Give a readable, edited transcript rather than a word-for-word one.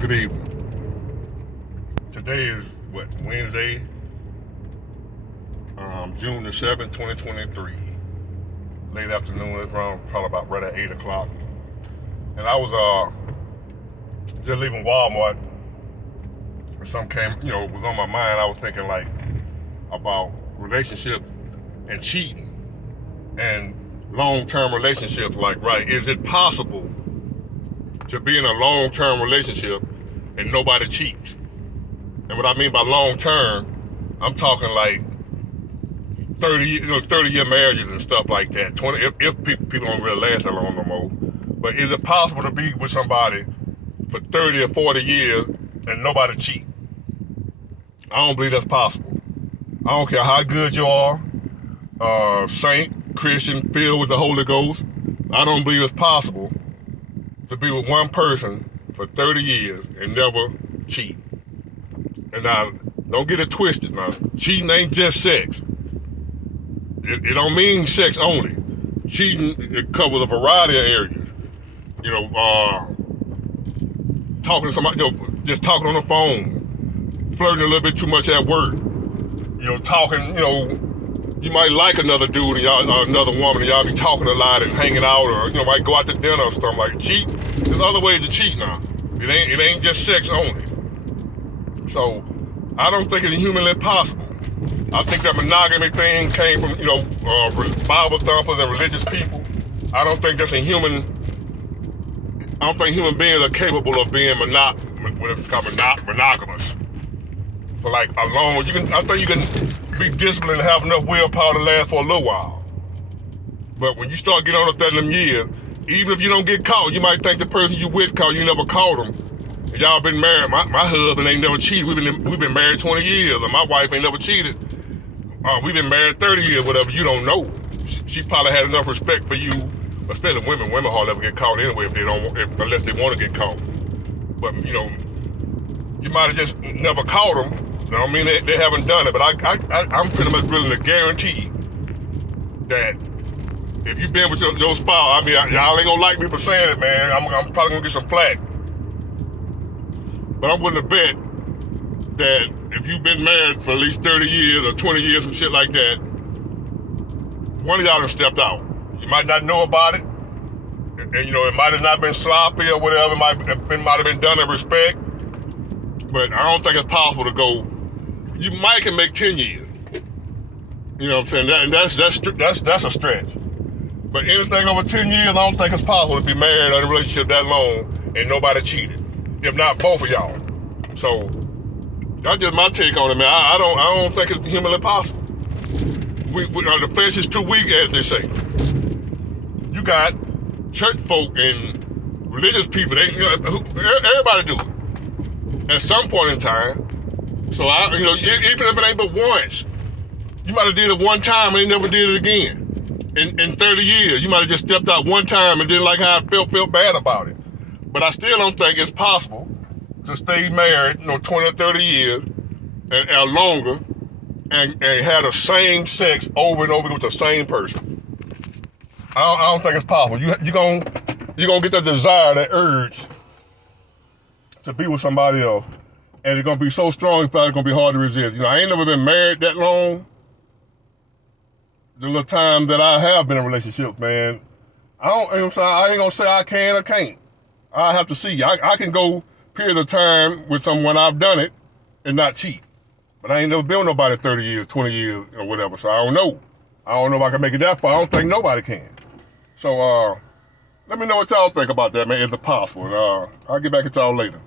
Good evening. Today is Wednesday, June the 7th, 2023. Late afternoon, it's around probably about right at 8 o'clock. And I was just leaving Walmart, and something came, was on my mind. I was thinking about relationship and cheating and long-term relationships. Is it possible to be in a long-term relationship and nobody cheats? And what I mean by long-term, I'm talking 30-year marriages and stuff like that. 20, if people don't really last that long no more. But is it possible to be with somebody for 30 or 40 years and nobody cheat? I don't believe that's possible. I don't care how good you are, saint, Christian, filled with the Holy Ghost. I don't believe it's possible to be with one person for 30 years and never cheat. And now, don't get it twisted now. Cheating ain't just sex. It don't mean sex only. Cheating, it covers a variety of areas. Talking to somebody, just talking on the phone, flirting a little bit too much at work. Talking, you might like another dude and y'all, another woman, and y'all be talking a lot and hanging out, or might go out to dinner or something like that. Cheat. There's other ways to cheat now. It ain't just sex only. So I don't think it's humanly possible. I think that monogamy thing came from Bible thumpers and religious people. I don't think human beings are capable of being monogamous for a long. I think you can be disciplined and have enough willpower to last for a little while. But when you start getting on up that them years, even if you don't get caught, you might think the person you with caught, you never caught him. And y'all been married. My husband ain't never cheated. We've been married 20 years, and my wife ain't never cheated. We've been married 30 years, whatever. You don't know. She probably had enough respect for you, especially women. Women hardly ever get caught anyway unless they want to get caught. But you might have just never caught them. I don't mean they haven't done it, but I'm pretty much willing to guarantee that if you've been with your spouse, y'all ain't gonna like me for saying it, man. I'm probably gonna get some flack. But I'm willing to bet that if you've been married for at least 30 years or 20 years, some shit like that, one of y'all done stepped out. You might not know about it, and it might have not been sloppy or whatever. It might have been done in respect, but I don't think it's possible to go. You might can make 10 years. You know what I'm saying? And that's a stretch. But anything over 10 years, I don't think it's possible to be married or in a relationship that long and nobody cheated. If not both of y'all. So that's just my take on it, man. I don't think it's humanly possible. The flesh is too weak, as they say. You got church folk and religious people. Everybody do it at some point in time. So even if it ain't but once, you might have did it one time and never did it again. In 30 years, you might have just stepped out one time and didn't like how I felt bad about it. But I still don't think it's possible to stay married, 20 or 30 years and longer and have the same sex over and over with the same person. I don't think it's possible. You're gonna get that desire, that urge to be with somebody else, and it's gonna be so strong, it's probably gonna be hard to resist. I ain't never been married that long. The little time that I have been in relationships, man, I ain't gonna say I can or can't. I have to see. I can go periods of time with someone I've done it and not cheat. But I ain't never been with nobody 30 years, 20 years or whatever, so I don't know. I don't know if I can make it that far. I don't think nobody can. So let me know what y'all think about that, man. Is it possible? I'll get back at y'all later.